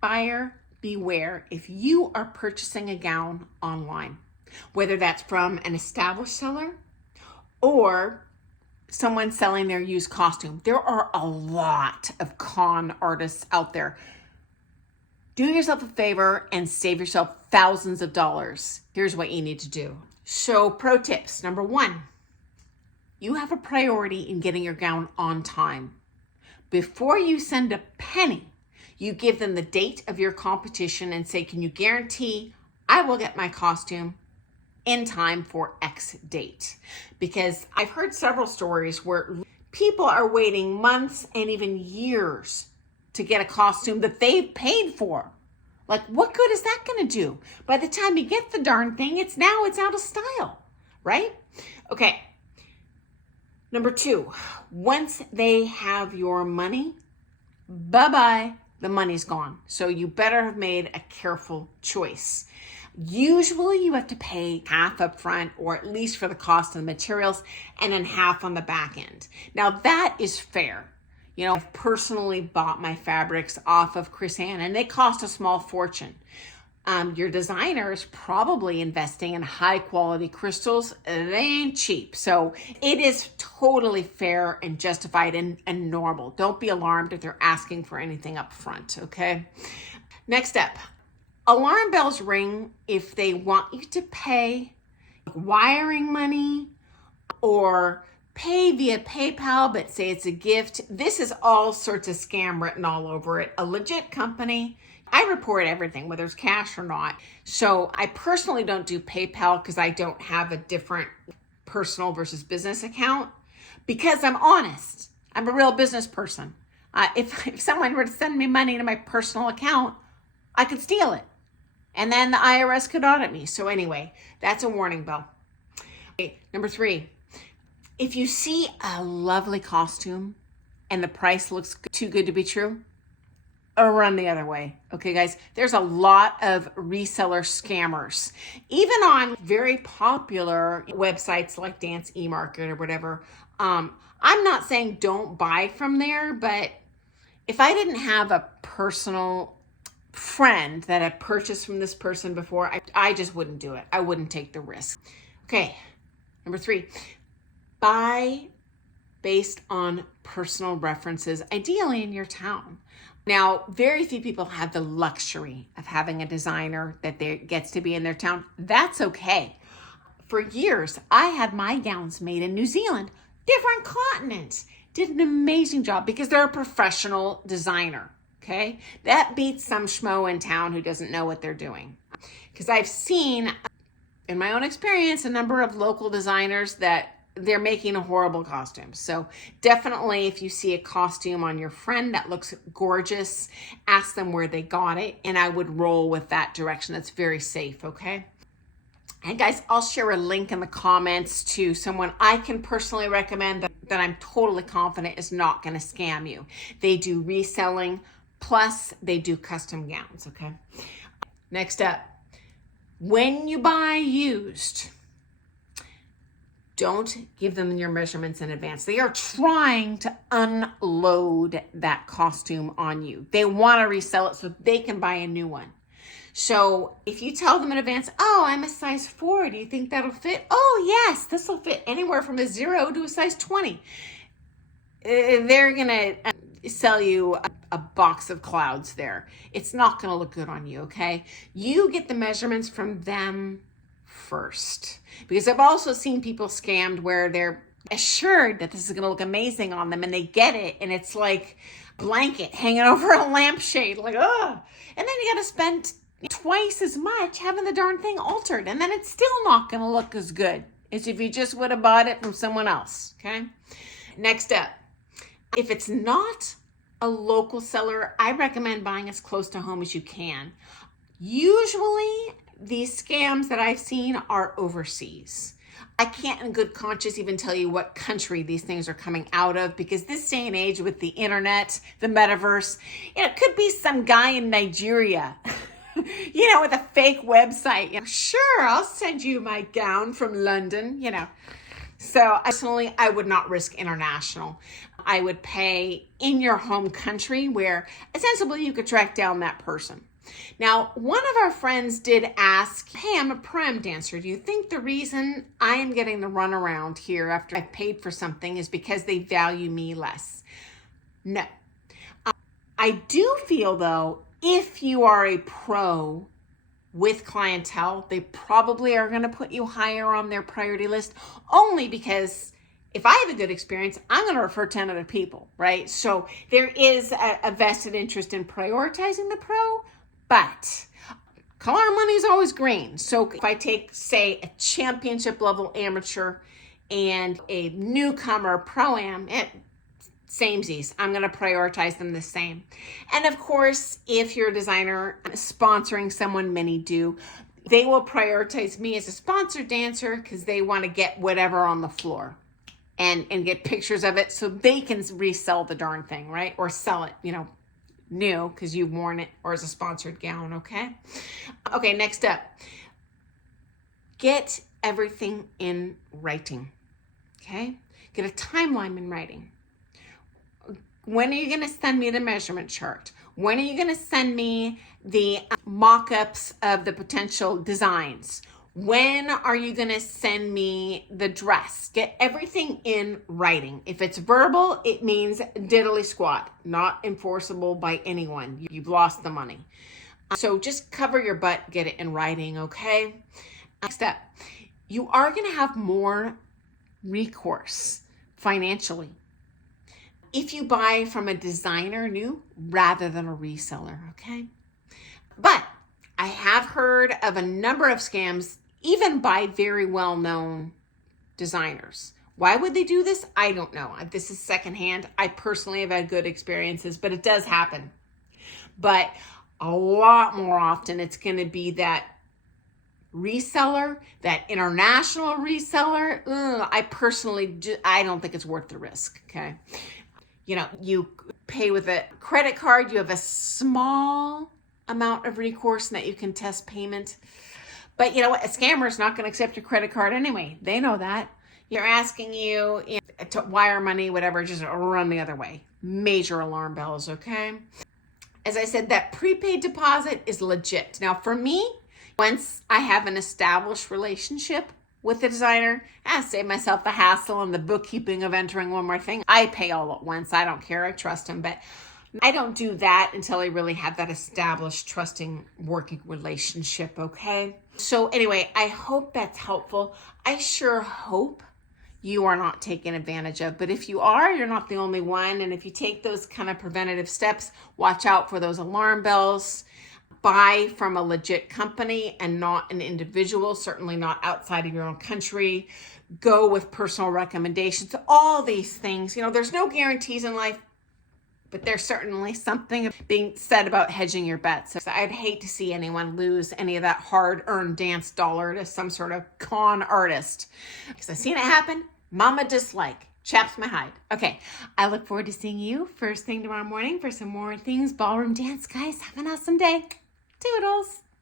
Buyer beware if you are purchasing a gown online, whether that's from an established seller or someone selling their used costume. There are a lot of con artists out there. Do yourself a favor and save yourself thousands of dollars. Here's what you need to do. So pro tips. Number one, you have a priority in getting your gown on time. Before you send a penny, you give them the date of your competition and say, can you guarantee I will get my costume in time for X date? Because I've heard several stories where people are waiting months and even years to get a costume that they've paid for. Like, what good is that going to do? By the time you get the darn thing, it's out of style, right? Okay. Number two, once they have your money, bye-bye. The money's gone. So you better have made a careful choice. Usually you have to pay half up front, or at least for the cost of the materials, and then half on the back end. Now that is fair. You know, I've personally bought my fabrics off of Chris Ann and they cost a small fortune. Your designer is probably investing in high quality crystals. They ain't cheap. So it is totally fair and justified and normal. Don't be alarmed if they're asking for anything up front, okay? Next up, alarm bells ring if they want you to pay wiring money or pay via PayPal, but say it's a gift. This is all sorts of scam written all over it. A legit company, I report everything, whether it's cash or not. So I personally don't do PayPal because I don't have a different personal versus business account, because I'm honest. I'm a real business person. If someone were to send me money to my personal account, I could steal it. And then the IRS could audit me. So anyway, that's a warning bell. Okay, number three, if you see a lovely costume and the price looks too good to be true, or run the other way. Okay, guys, there's a lot of reseller scammers, even on very popular websites like Dance eMarket or whatever. I'm not saying don't buy from there, but if I didn't have a personal friend that had purchased from this person before, I just wouldn't do it. I wouldn't take the risk. Okay, number three, buy based on personal references, ideally in your town. Now, very few people have the luxury of having a designer that gets to be in their town. That's okay. For years, I had my gowns made in New Zealand, different continents. Did an amazing job because they're a professional designer, okay? That beats some schmo in town who doesn't know what they're doing. Because I've seen, in my own experience, a number of local designers that they're making a horrible costume. So definitely, if you see a costume on your friend that looks gorgeous, ask them where they got it, and I would roll with that direction. That's very safe, okay? And guys, I'll share a link in the comments to someone I can personally recommend that I'm totally confident is not going to scam you. They do reselling, plus they do custom gowns, okay? Next up, when you buy used, don't give them your measurements in advance. They are trying to unload that costume on you. They want to resell it so they can buy a new one. So if you tell them in advance, oh, I'm a size 4, do you think that'll fit? Oh, yes, this will fit anywhere from a 0 to a size 20. They're going to sell you a box of clouds there. It's not going to look good on you, okay? You get the measurements from them first, because I've also seen people scammed where they're assured that this is going to look amazing on them and they get it and it's like blanket hanging over a lampshade, like, oh, and then you got to spend twice as much having the darn thing altered, and then it's still not going to look as good as if you just would have bought it from someone else, okay? Next up, if it's not a local seller, I recommend buying as close to home as you can. Usually these scams that I've seen are overseas. I can't in good conscience even tell you what country these things are coming out of, because this day and age with the internet, the metaverse, it could be some guy in Nigeria, with a fake website. Sure, I'll send you my gown from London, So personally, I would not risk international. I would pay in your home country where ostensibly you could track down that person. Now, one of our friends did ask, hey, I'm a prom dancer. Do you think the reason I am getting the runaround here after I've paid for something is because they value me less? No. I do feel, though, if you are a pro with clientele, they probably are going to put you higher on their priority list, only because if I have a good experience, I'm going to refer 10 other people, right? So there is a vested interest in prioritizing the pro, but color money is always green. So if I take, say, a championship level amateur and a newcomer pro-am, samesies, I'm going to prioritize them the same. And of course, if you're a designer sponsoring someone, many do, they will prioritize me as a sponsored dancer because they want to get whatever on the floor and get pictures of it so they can resell the darn thing, right? Or sell it, new because you've worn it, or as a sponsored gown, okay? Okay, next up, get everything in writing, okay? Get a timeline in writing. When are you going to send me the measurement chart? When are you going to send me the mock-ups of the potential designs? When are you going to send me the dress? Get everything in writing. If it's verbal, it means diddly squat, not enforceable by anyone. You've lost the money. So just cover your butt, get it in writing, okay? Next step, you are going to have more recourse financially if you buy from a designer new rather than a reseller, okay? But I have heard of a number of scams, even by very well-known designers. Why would they do this? I don't know. This is secondhand. I personally have had good experiences, but it does happen. But a lot more often, it's going to be that reseller, that international reseller. I don't think it's worth the risk, okay? You pay with a credit card, you have a small amount of recourse and that you can test payment. But you know what? A scammer is not going to accept your credit card anyway. They know that. You're asking you to wire money, whatever, just run the other way. Major alarm bells, okay? As I said, that prepaid deposit is legit. Now, for me, once I have an established relationship with the designer, I save myself the hassle and the bookkeeping of entering one more thing. I pay all at once. I don't care. I trust him. But I don't do that until I really have that established, trusting, working relationship, okay? So anyway, I hope that's helpful. I sure hope you are not taken advantage of. But if you are, you're not the only one. And if you take those kind of preventative steps, watch out for those alarm bells. Buy from a legit company and not an individual, certainly not outside of your own country. Go with personal recommendations, all these things. There's no guarantees in life, but there's certainly something being said about hedging your bets. So I'd hate to see anyone lose any of that hard-earned dance dollar to some sort of con artist. Because I've seen it happen. Mama dislike. Chaps my hide. Okay, I look forward to seeing you first thing tomorrow morning for some more things ballroom dance, guys. Have an awesome day. Toodles.